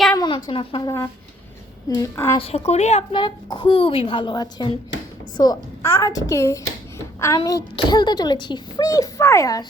কেমন আছেন আপনারা? আশা করি আপনারা খুবই ভালো আছেন। সো আজকে আমি খেলতে চলেছি ফ্রি ফায়ার।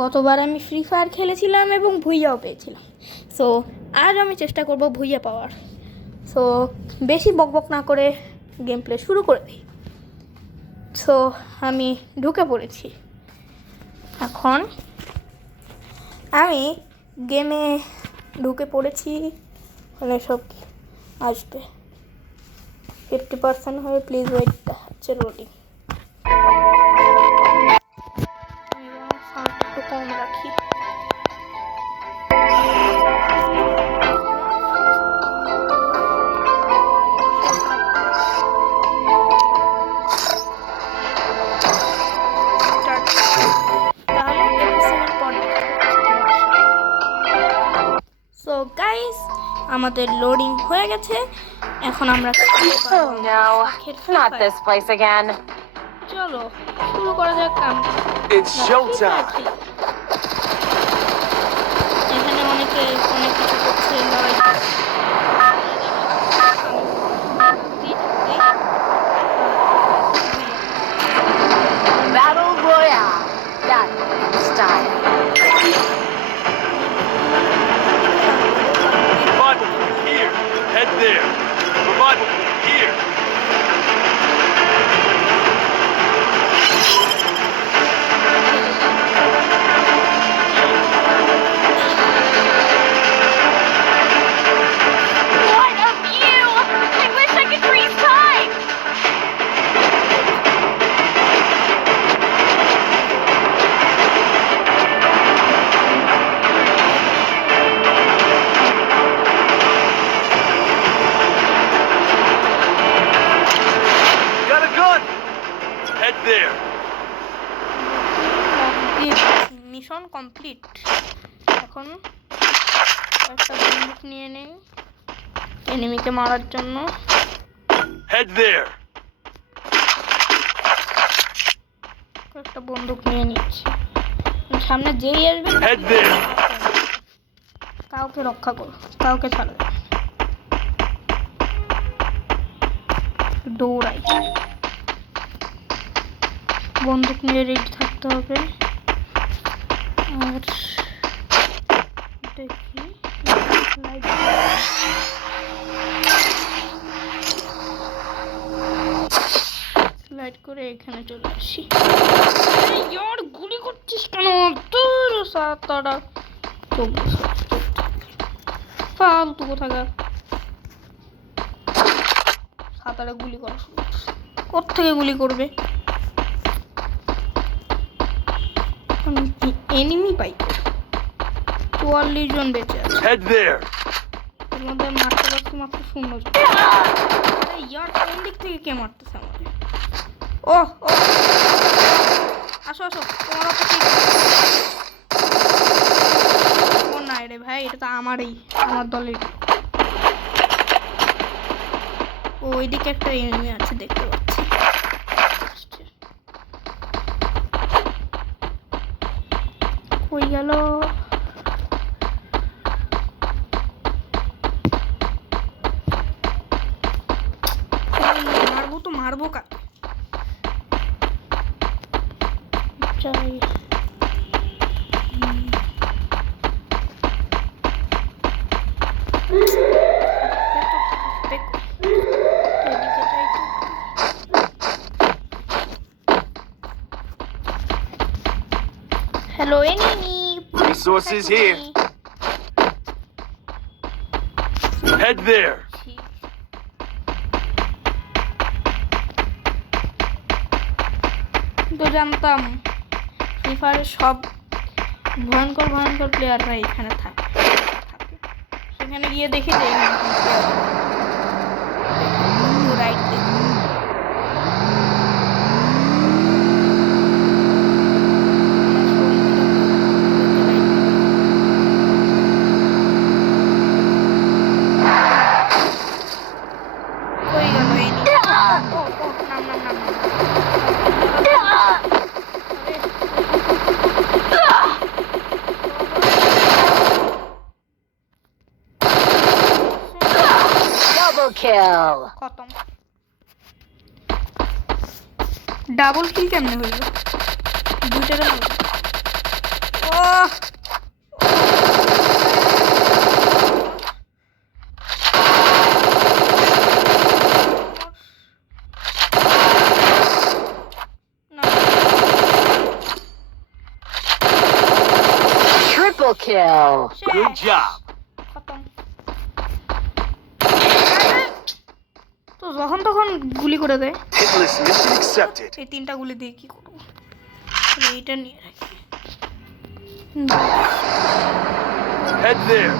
গতবার আমি ফ্রি ফায়ার খেলেছিলাম এবং ভুইয়াও পেয়েছিলাম। সো আজ আমি চেষ্টা করব ভুইয়া পাওয়ার। সো বেশি বকবক না করে গেম প্লে শুরু করে দিই। সো আমি ঢুকে পড়েছি। এখন আমি গেমে ঢুকে পড়েছি। মানে সব আসবে 50% হয়ে প্লিজ ওয়েট হচ্ছে লোডিং। সাউন্ড একটু কম রাখি। সো গাইস, আমাদের লোডিং হয়ে গেছে। এখন আমরা চলো শুরু করা যাক। এখানে অনেকে অনেক কিছু করছে, লড়াই Battle Royale. That style. Revival point here. Head there. Revival point here. What a view! I wish I could freeze time. Got a gun. Head there. Mission complete. এখন একটা বন্দুক নিয়ে নেই এনিমিকে মারার জন্য। Head there. একটা বন্দুক নিয়ে নিচ্ছি। সামনে যেই আসবে Head there. কাউকে রক্ষা করো, কাউকে ছাড়ো। দৌড়াই, বন্দুক নিয়ে রেডি থাকতে হবে। আর দেখি স্লাইড করে এখানে চলে আসি। ইয়ার গুলি করছিস কেন? তোর সাতারা ফালতু কোথাকার। সাতারে গুলি করা শুরু করছে। কোত্থেকে গুলি করবে? এনিমি পাই 44 জন বেঁচে আছে। Head there. এর মধ্যে মারতে পারছি মাত্র 0 জন। ইয়ার কোন দিক থেকে কে মারতেছে আমাকে? ও আসো আসো, তোমার ও নাই রে ভাই, এটা তো আমারই, আমার দলের। ওইদিকে একটা এনিমি আছে দেখতে পাচ্ছি। কই গেল? মারবো তো মারবো কাকে? চাই Hello, enemy. Resources here. Head there. তো জানতাম ফ্রি ফায়ারের সব ভয়ঙ্কর প্লেয়াররা এখানে থাকে। সেখানে গিয়ে দেখি যে রাইট দেখি Triple kill. খতম। ডাবল কিল কেমনে হইল? দুইটা কেন হইল? ওহ Triple kill. Good job. খতম। তো যখন তখন গুলি করে দেয়। Hitless mission accepted. এই তিনটা গুলি দিয়ে কি করবো? এইটা নিয়ে রাখি। Head there.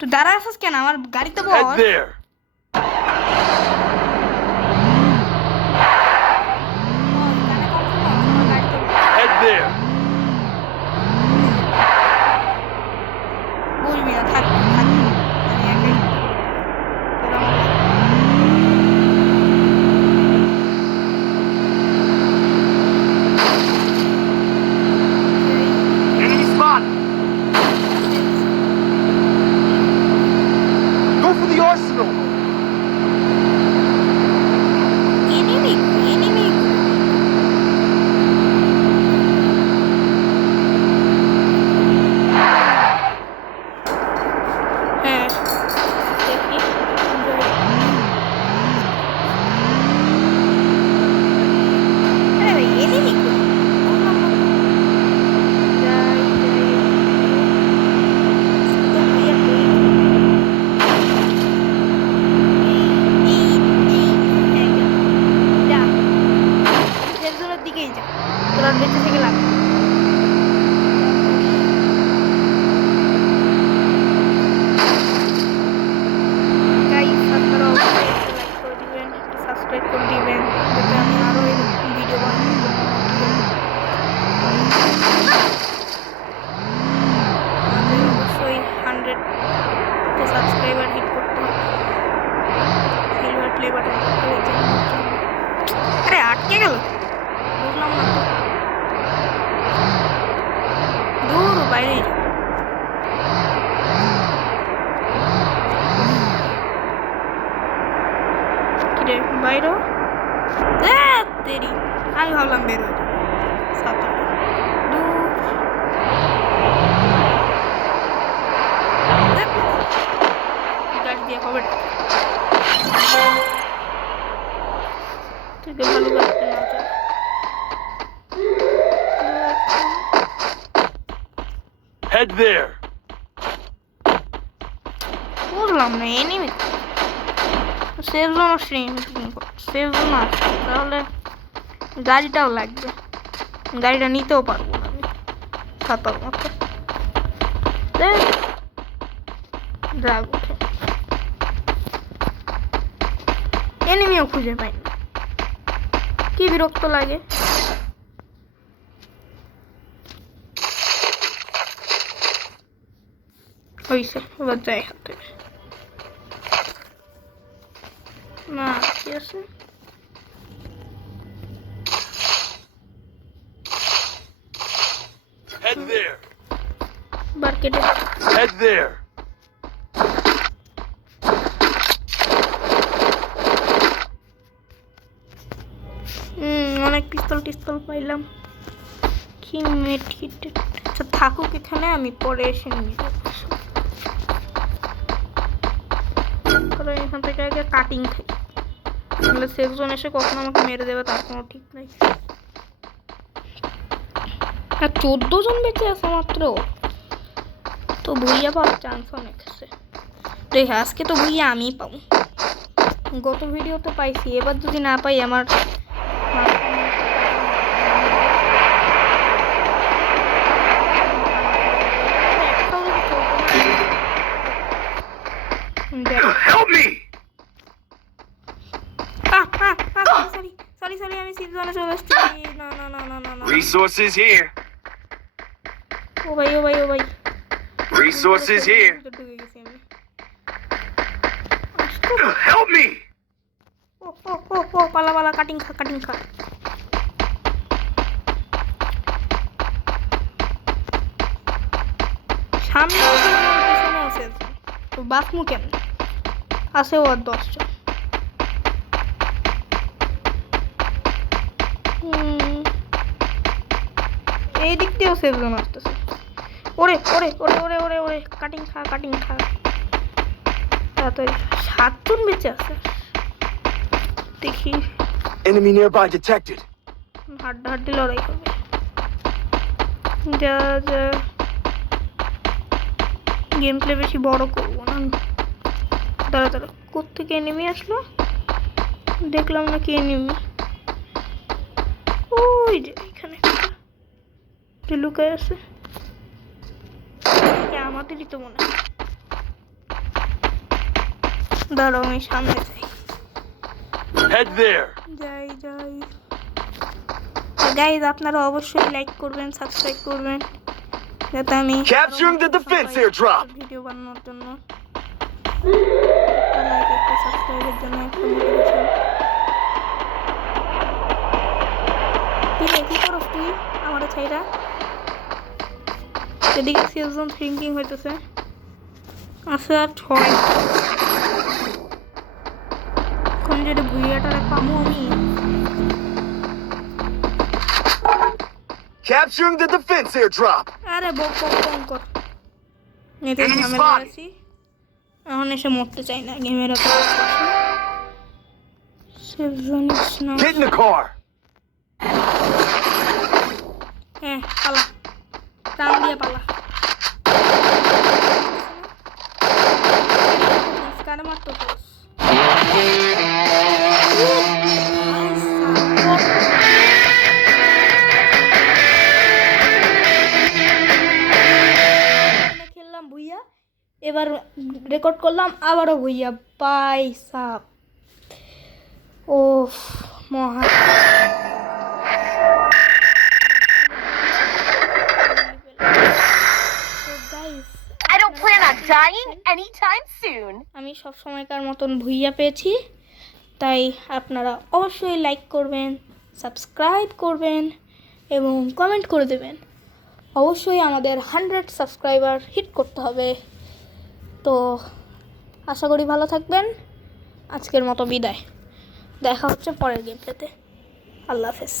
তো দাঁড়া আছিস কেন? আমার গাড়িতে বস। Head there. Head there. বলবি না, থাক থাক। আমি একাই তোর আমার Enemy spot. Go for the arsenal. enemy. হ্যাঁ দেখি enemy দিকেই যা, তোরা বেঁচে থেকে লাভ নেই। গাইস আপনারা অবশ্যই একটা লাইক করে দিবেন, একটা সাবস্ক্রাইব করে দিবেন, যাতে আমি আরো এরকম ভিডিও বানানোর জন্য আমাদের অবশ্যই 100 সাবস্ক্রাইবার হিট করতে হবে। সিলভার প্লে বাটন করতে হবে। আরে আটকে গেল, বুঝলাম না তো। দূর বাইরে কিরে বাইরে তেরি, আমি ভাবলাম বের হয়ে যাবে। দূর গাড়ি দিয়ে কবে থেকে ভালো লাগতে না চায়। Head there. বুঝলাম না enemy safe zone safe zone আছে, তাহলে গাড়িটাও লাগবে, গাড়িটা নিতেও পারবো না আমি ছাতার মতো। ড্রাগ উঠে এনিমিও খুঁজে পাই না, কি বিরক্ত লাগে। হয়েছে, এবার যাই হাতে না কি আছে। Head there. বার কেটে Head there. অনেক পিস্তল পাইলাম। আচ্ছা থাকুক এখানে, আমি পরে এসে নিয়ে যাবো। এখান থেকে আগে কাটিং খাই, তাহলে সেফ জোন এসে কখন আমাকে মেরে দেবে তার কোনো ঠিক নাই। আর 14 জন বেঁচে আছে মাত্র, তো ভুইয়া পাওয়ার চান্স অনেক আছে। দেখ আজকে তো ভুইয়া আমিই পাবো, গত ভিডিওতে পাইছি, এবার যদি না পাই আমার Resources here. ও ভাই ও ভাই ও ভাই Resources here. ঢুকে গেছি আমি। Help me! ও পালা পালা কাটিং খা সামনে আছে পিছনে আছে তো বাসমু কেমন আছে ও 10 জন এই দিক দিয়েও সেভজন আসতেছে ওরে কাটিং খা তাড়াতাড়ি 7 জন বেঁচে আছে দেখি Enemy nearby detected. হাড্ডাহাড্ডি লড়াই করবে যা গেম প্লে বেশি বড় করবো না দাঁড়া কোত্থেকে এনিমি আসলো দেখলাম না কি এনিমি ওই যে এখানে লুকায় আছে আমাদেরই তো মনে হয় দাঁড়াও আমি সামনে যাই Head there. যাই গাইজ আপনারা অবশ্যই লাইক করবেন সাবস্ক্রাইব করবেন যাতে আমি Capturing the defense airdrop. Video বানানোর জন্য একটা লাইক একটা সাবস্ক্রাইবের জন্য একটা মোটিভেশন কি করস তুই আমার ছাইরা এদিকে সিজন থিঙ্কিং হইতেছে আছে আর 6 এখন যদি ভুইয়াটারে পামু আমি Capturing the defense airdrop. আরে বক কর নেতে Enemy ঝামেলা spotted. আছি এখন এসে মরতে চাই না গেমের এত সিজন না Get in the car. হ্যাঁ পালা প্রাণ দিয়ে পালা কারে মারতো খেললাম ভুইয়া এবার রেকর্ড করলাম আবারও ভুইয়া বাই সাপ ও মহা I don't plan on dying anytime soon. আমি সব সময়কার মতন ভুইয়া পেয়েছি তাই আপনারা অবশ্যই লাইক করবেন সাবস্ক্রাইব করবেন এবং কমেন্ট করে দেবেন অবশ্যই আমাদের 100 সাবস্ক্রাইবার হিট করতে হবে তো আশা করি ভালো থাকবেন আজকের মতো বিদায় দেখা হচ্ছে পরের গেমপ্লেতে আল্লাহ হাফেজ